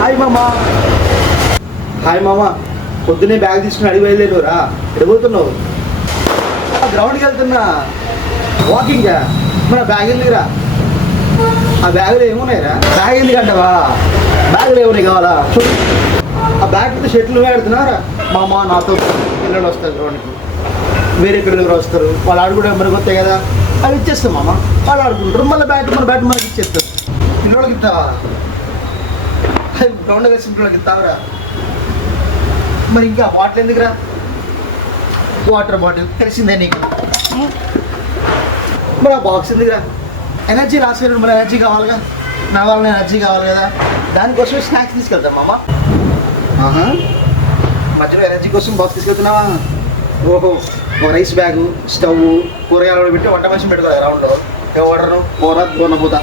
Hi మామా. Hi మామా. పొద్దున్నే బ్యాగ్ తీసుకుని అడిగి వెళ్ళలేనురా. ఎడిపోతున్నావు? గ్రౌండ్కి వెళ్తున్నా, వాకింగ్గా. మన బ్యాగ్ ఎందుకురా? ఆ బ్యాగులో ఏమున్నాయిరా? బ్యాగ్ ఎందుకంటావా? బ్యాగులో ఏమున్నాయి కావాలా? చూడు, ఆ బ్యాగ్తో షర్ట్లు ఆడుతున్నారా మామ. నాతో పిల్లలు వస్తారు గ్రౌండ్కి, వేరే పిల్లలు కూడా వస్తారు. వాళ్ళు ఆడుకుంటే మనకు వస్తాయి కదా, అవి ఇచ్చేస్తాం మామ. వాళ్ళు ఆడుకుంటారు, మళ్ళీ మన బ్యాట్ మనకి ఇచ్చేస్తారు. పిల్లలకి ఇస్తావా? గ్రౌండ్ వేసిన పిల్లలకి ఇస్తావురా? మరి ఇంకా బాటిల్ ఎందుకురా? వాటర్ బాటిల్ తెలిసిందే నీకు. మరి ఆ బాక్స్ ఎందుకురా? ఎనర్జీ రాసుకెళ్ళి మన ఎనర్జీ కావాలిగా, నా వాళ్ళని ఎనర్జీ కావాలి కదా, దానికోసమే స్నాక్స్ తీసుకెళ్తాం మామ. మధ్యలో ఎనర్జీ కోసం బాక్స్ తీసుకెళ్తున్నావా? ఓహో, ఒక రైస్ బ్యాగు, స్టవ్, కూరగాయలు పెట్టి వంట మనిషిని పెట్టుకోవాలి గ్రౌండ్లో. ఎవడరు పోరా దూరం పోతా.